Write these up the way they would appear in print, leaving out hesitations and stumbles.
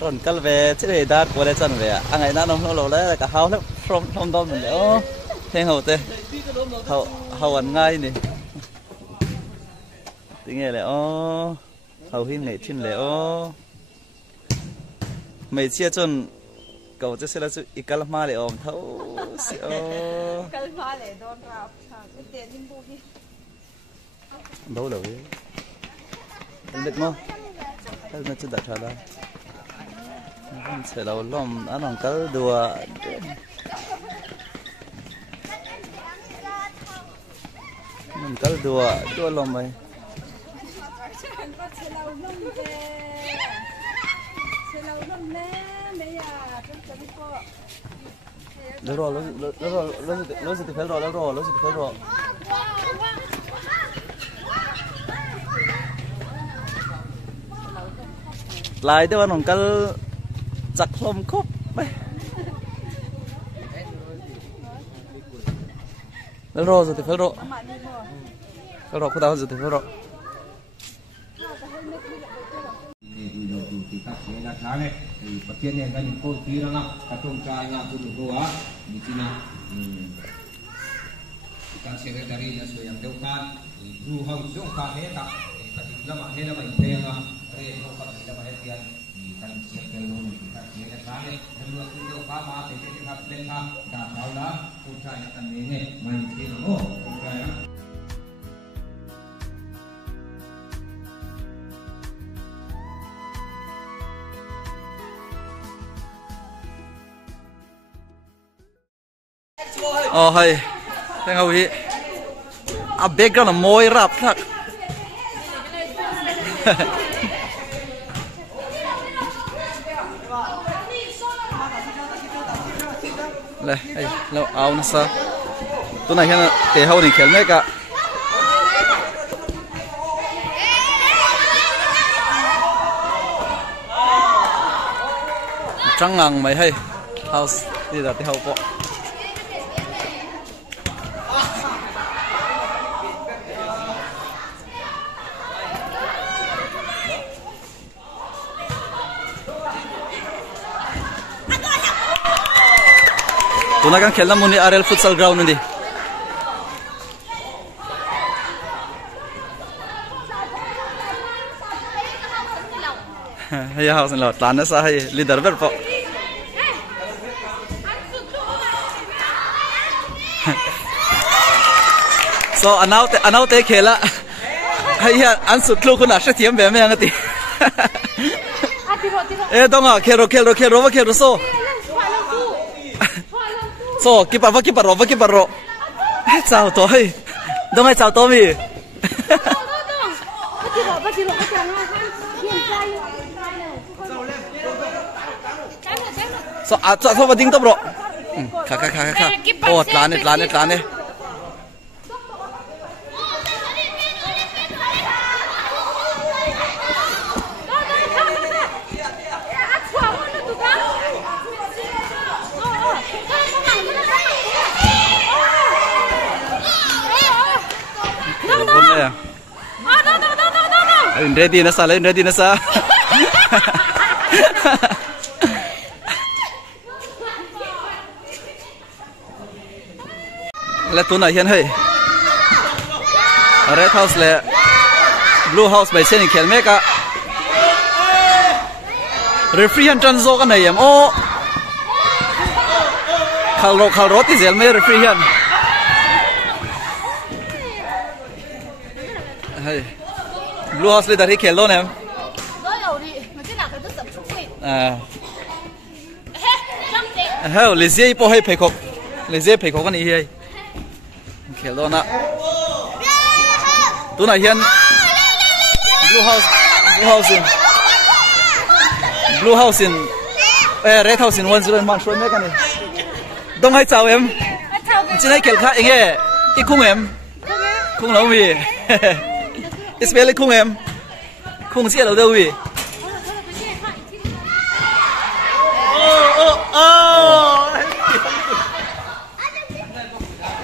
rộn cắt về chứ để đắt qua đây chân về anh ấy nó không lâu đấy cả hao lắm không đâu mình nữa thêm hậu tê hậu ăn ngay nè tiếng nghe lại ô hậu hin ngày thiên lệ ô mấy chia chôn cậuจะเสร็จแล้วจะอีกแล้วมาเลยอมเท่าสิโอกัลมาเลยโดนรับเตียนทิ้งบุกี้đâu rồi được không cái nó chưa đặt ra đâu sẽ lâu lắm anh còn có đùa mình có đùa lắm mày lâu rồi lâu gì thì phải rồi lại đó nó có giặt lông cốp lâu rồi thì phải rồi cô tao rồi thì phải rồi hay thấy không vậy background là môi rap thật này lâu áo nó sao tối nay hiện để hậu thì खेल mấy cả trăng ngang mày hay house đi ra thì hậu bộ tối nay खेलना मुनी RL futsal ground đi hay house là tán nó sao hay leader ver po so anau te khela hay an sut lu kun asha thiam be me angati e donga khero so kiparo chào tôi đông ai chào tôi mi so so vào tiếng tốc độ khá ô tán này ready na sa là tuần này hiện hay red house là blue house by sen khel me ka referee han tran zo ka nei em o khalro ti zel me referee han hay blue house le dari khel lo nem heo le zai po hay phei khok ani hi khel lo na tu na hian blue house in red house in 1-0 man shoi me kan ni dong hai chào em chin hai khel kha enge i khung em khung lo wi especially khung em khung chia lo đâu wi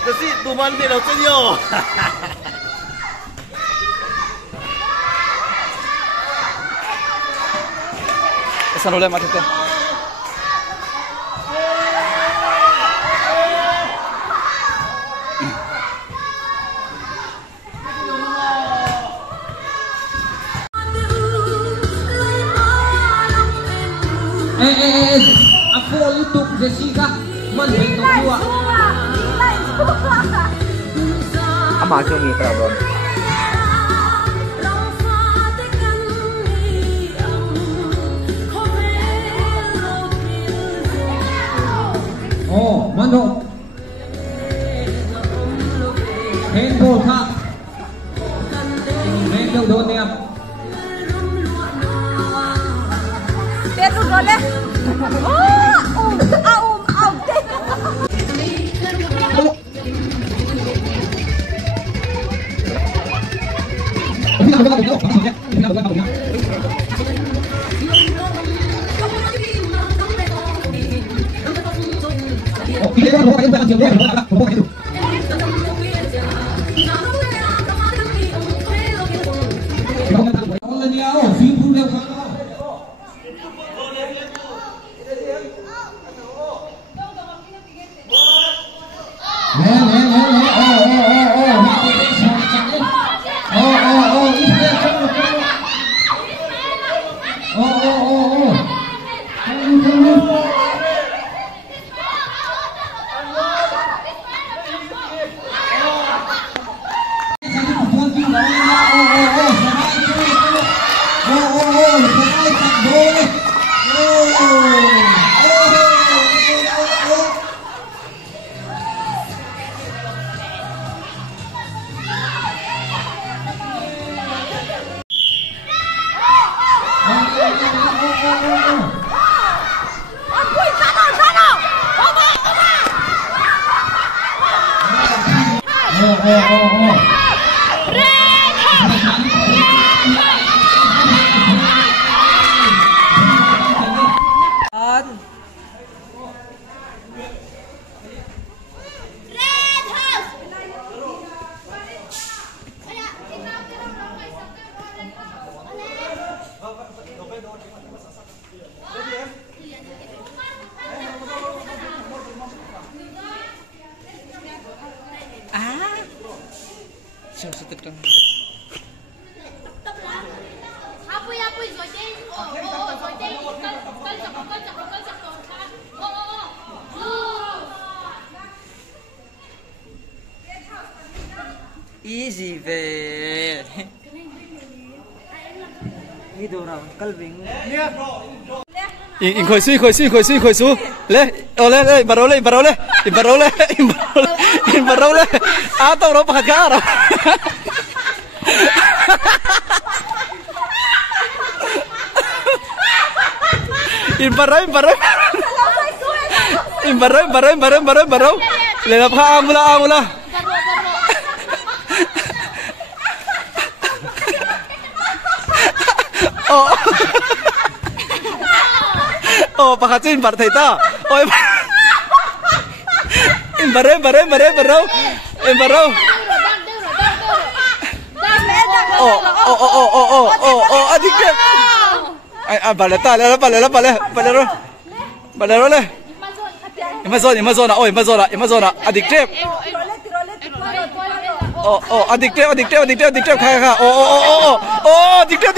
Kasi tuman din ako niyo. sanole matete. Aku untuk Jessica menbentuk dua. Ama ช่วงนี้ครับผมโอ้มันโดเพนโบค่ะเพนโดนเนี่ยเด็ดทุกคนเลยโอ้เอาเด็ดSiapa setekan? Easy về. Cái đồ nào cắt bình. In khởi suy. Lê, lê, bắt đầu lê. À, tao nó bắt cá rồi. In barau. Lê lập ha mula. Oh, pakacin bar thầy ta. Ôi. In barau. Oh, adik dia. Baleta, le. Imazona, adik dia. Oh, adik dia. Kaya. Oh, adik dia.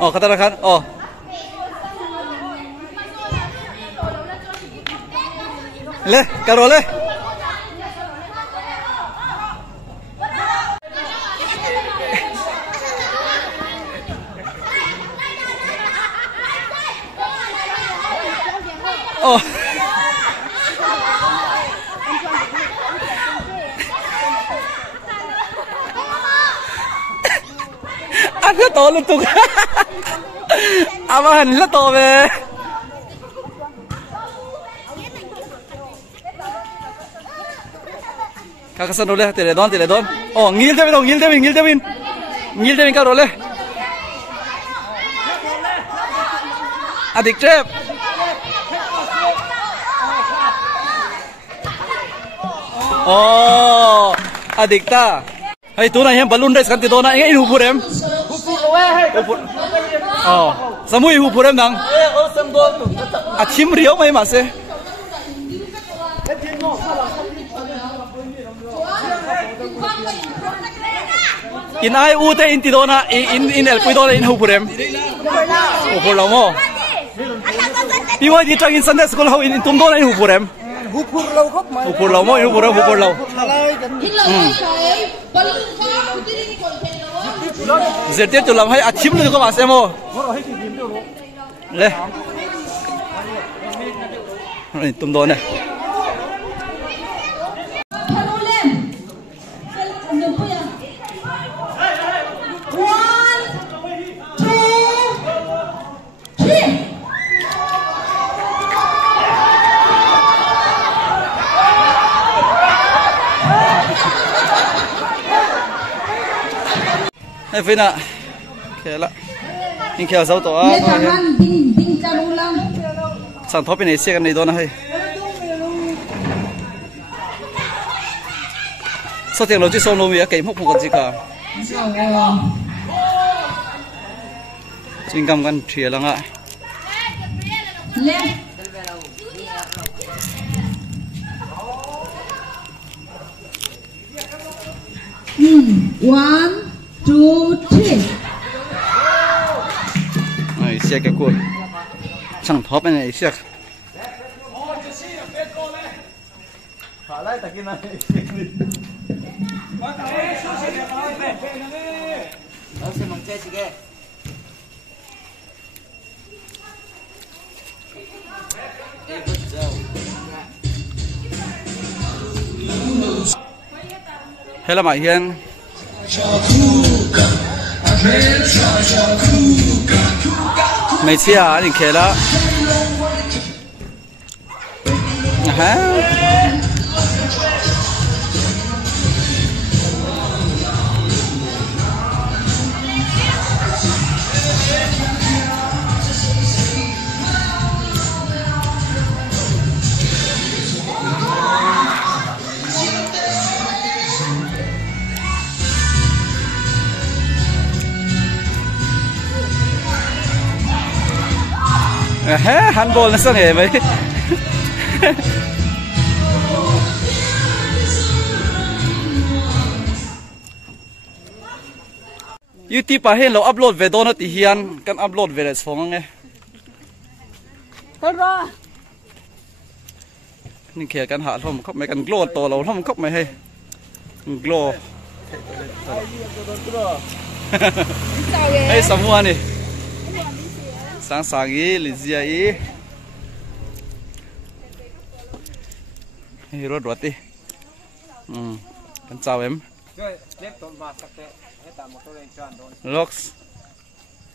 Oh, katakan. Oh. Le, karo le. Oh. to luôn tung ama hẳn là to về các sân rồi tele don ngil Devin ka rồi adik trap adik ta hay tu này em balloon race kan ti dona ngai hu purem samui hu purem nang achim rio mai ma se in ai u te in ti dona in el pui dona in hu purem hu pur lo mo pi wa di tang in Sunday school ho in tum dona in hu purem hu pur lo mo hu pur lo zertir tu lam hai achim lu ko ma se mo le tum dona này phía nè khéo lắm nhưng khéo sâu to á sản phẩm này xe cái này đó này sao tiền nó chỉ xong luôn vậy cái mốc một cái gì cả chính cầm con thìa lăng ạ One, two, three. Này xe cái cuộn chẳng thóp này xe hay là mày hiền mấy chia à anh kể đó hả handball nó sang nghề mấy YouTube à hen lo upload về đó nó thì hiền kan upload về là xong nghe Thôi rồi. nhưng kia kan hạ không khóc mấy kan glow to lâu không khóc mấy hay glow hey semua nih sang ý Lizia ý hero ruột đi con chào em Locks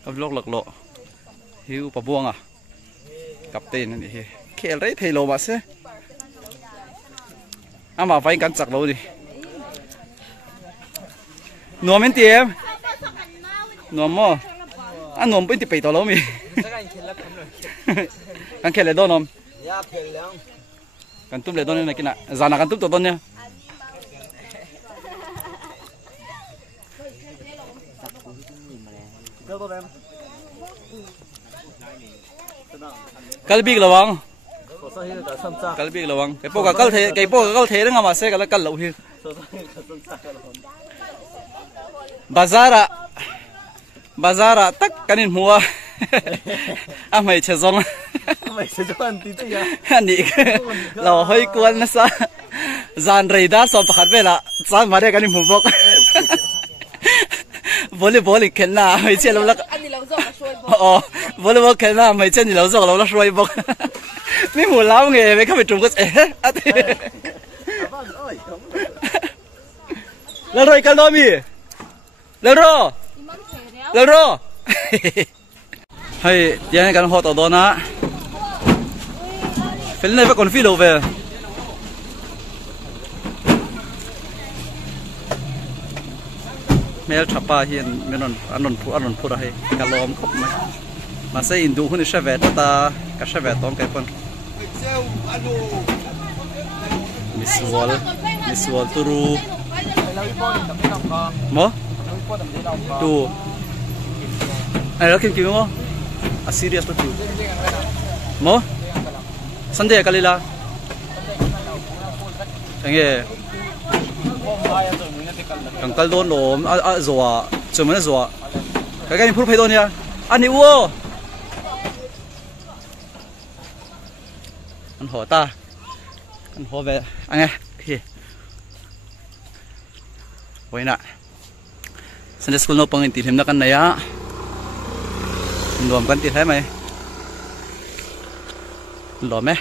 vlog lật lộ hiu bà buông à cặp tên này khéo đấy thầy lộ bà xe mà vay cắn chặt lâu đi nuông bên tiệm nuông mò anh nuông bên tiệm bể to lâu mi anh khéo lại đâu nuông kan tum le don na kina zana kan tum to don nya kalbi lawang kalbi lawang cái po ka kal the nga ma se kala kal lo hi bazara tak kanin mua mày chơi rong mày chơi rong tí tí anh đi lâu hơi cuốn nó sao dàn rầy đá xong bắt về là dàn mà đây cái niệm bốc volleyball khen na mày chơi lâu lắc volleyball khen na mày chơi lâu rồi lâu lắc rồi bốc mấy mùa láo nghề mấy cái phải trùng cái lên rồi cái đó mi lên rồi Lên rồi. Hay tiếng cái họ tàu đó na. Phải lên với con phi đầu về. Mel chapa hiền mình anon phu ra hay cả lom khóc mà sẽ in du hun sẽ về ta cả sẽ về tông cái con misual turu mo tu ai đó kim kim mo a serious tu mo Sunday kalila anh nghe càng cắt đốn lốm rùa chừng mấy rùa cái này phun phải đốn nha anh đi uo anh hỏi ta anh hỏi về anh nghe khi quay nè Sunday school nó bằng tiền thêm nó cái này á lồm cái tiền thế mày lồm ấy